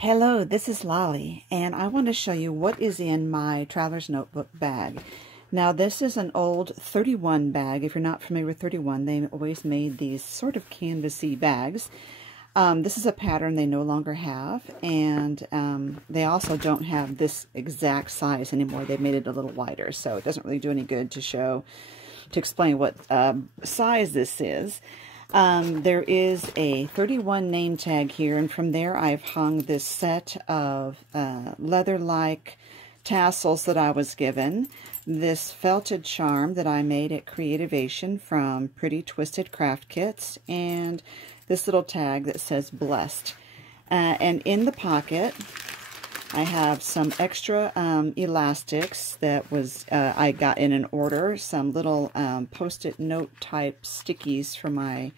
Hello, this is Lolly, and I want to show you what is in my Traveler's Notebook bag. Now, this is an old 31 bag. If you're not familiar with 31, they always made these sort of canvasy bags. This is a pattern they no longer have, and they also don't have this exact size anymore. They've made it a little wider, so it doesn't really do any good to explain what size this is. There is a 31 name tag here, and from there I've hung this set of leather-like tassels that I was given, this felted charm that I made at Creativation from Pretty Twisted Craft Kits, and this little tag that says Blessed. And in the pocket I have some extra elastics that was I got in an order, some little post-it note type stickies for my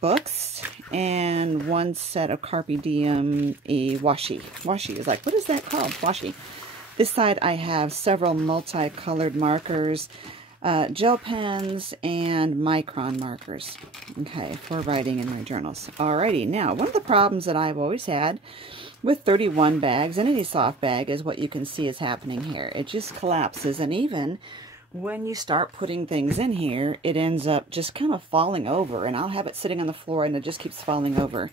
books, and one set of Carpe Diem washi. Washi is like, what is that called? Washi. This side I have several multicolored markers, gel pens, and micron markers, okay, for writing in my journals. Alrighty, now one of the problems that I've always had with 31 bags and any soft bag is what you can see is happening here. It just collapses, and even when you start putting things in here, it ends up just kind of falling over, and I'll have it sitting on the floor and it just keeps falling over.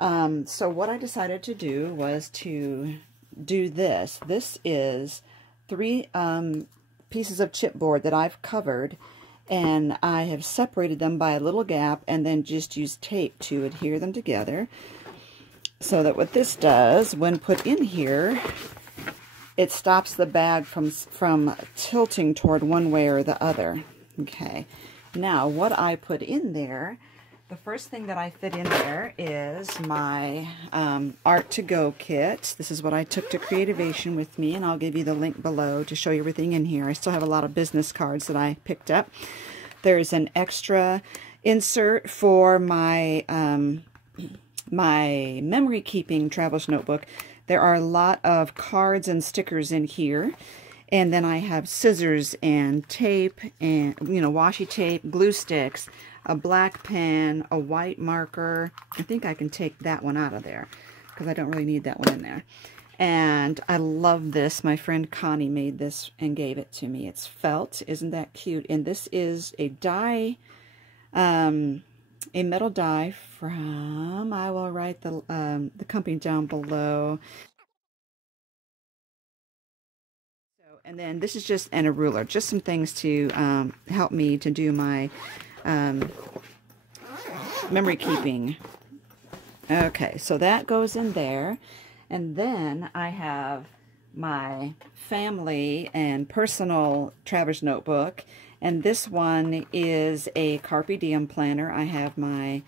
So what I decided to do was to do this. This is 3 pieces of chipboard that I've covered, and I have separated them by a little gap and then just used tape to adhere them together. So that what this does, when put in here, it stops the bag from tilting toward one way or the other. Okay, now what I put in there, the first thing that I fit in there is my Art to Go kit. This is what I took to Creativation with me, and I'll give you the link below to show you everything in here. I still have a lot of business cards that I picked up. There's an extra insert for my my memory keeping traveler's notebook. There are a lot of cards and stickers in here, and then I have scissors and tape and washi tape, glue sticks, a black pen, a white marker. I think I can take that one out of there because I don't really need that one in there. And I love this. My friend Connie made this and gave it to me. It's felt. Isn't that cute? And this is a die, a metal die from, I will write the company down below. So, and then this is just, and a ruler, just some things to help me to do my memory keeping. Okay, so that goes in there. And then I have my family and personal traveler's notebook. And this one is a Carpe Diem planner. I have my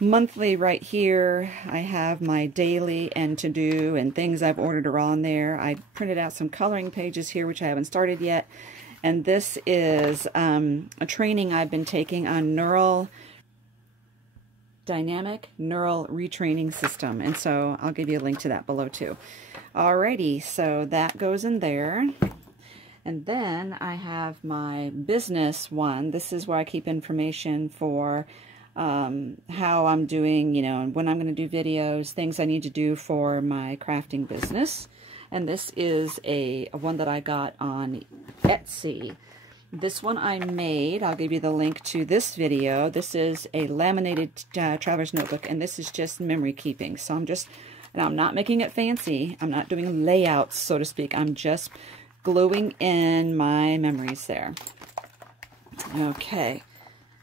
monthly right here. I have my daily and to-do and things I've ordered are on there. I printed out some coloring pages here, which I haven't started yet. And this is a training I've been taking on dynamic neural retraining system. And so I'll give you a link to that below too. Alrighty, so that goes in there. And then I have my business one. This is where I keep information for how I'm doing, and when I'm going to do videos, things I need to do for my crafting business. And this is a one that I got on Etsy. This one I made. I'll give you the link to this video. This is a laminated traveler's notebook, and this is just memory keeping. So I'm not making it fancy. I'm not doing layouts, so to speak. I'm just gluing in my memories there. Okay,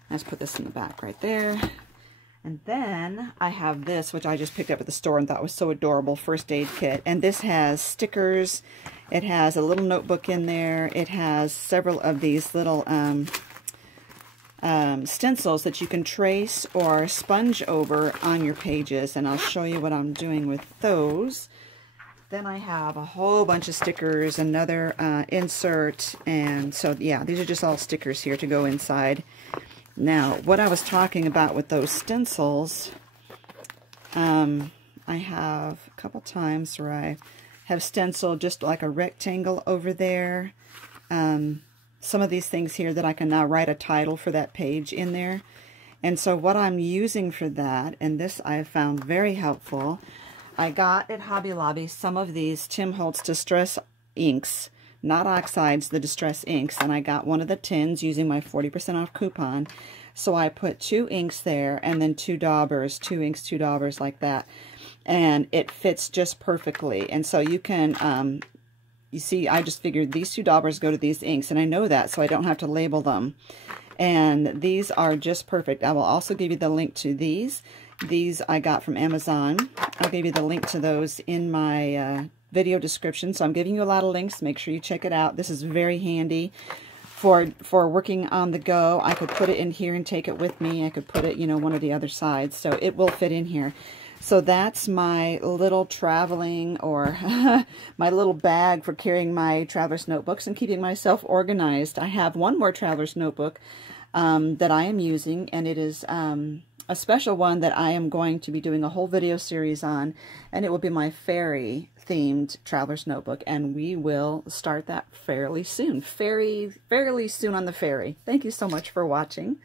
let's put this in the back right there. And then I have this, which I just picked up at the store and thought was so adorable, first aid kit. And this has stickers. It has a little notebook in there. It has several of these little stencils that you can trace or sponge over on your pages. And I'll show you what I'm doing with those. Then I have a whole bunch of stickers, another insert, and so yeah, these are just all stickers here to go inside. Now, what I was talking about with those stencils, I have a couple times where I have stenciled just like a rectangle over there. Some of these things here that I can now write a title for that page in there. And so what I'm using for that, and this I have found very helpful, I got at Hobby Lobby some of these Tim Holtz Distress inks, not oxides, the Distress inks, and I got one of the tins using my 40% off coupon. So I put 2 inks there and then 2 daubers, 2 inks, 2 daubers like that. And it fits just perfectly. And so you can, you see, I just figured these 2 daubers go to these inks, and I know that, so I don't have to label them. And these are just perfect. I will also give you the link to these. These I got from Amazon. I'll give you the link to those in my video description. So I'm giving you a lot of links. Make sure you check it out. This is very handy for working on the go. I could put it in here and take it with me. I could put it, you know, one of the other sides. So it will fit in here. So that's my little traveling, or my little bag for carrying my traveler's notebooks and keeping myself organized. I have one more traveler's notebook that I am using, and it is a special one that I am going to be doing a whole video series on, and it will be my fairy themed traveler's notebook, and we will start that fairly soon. Fairly soon on the ferry. Thank you so much for watching.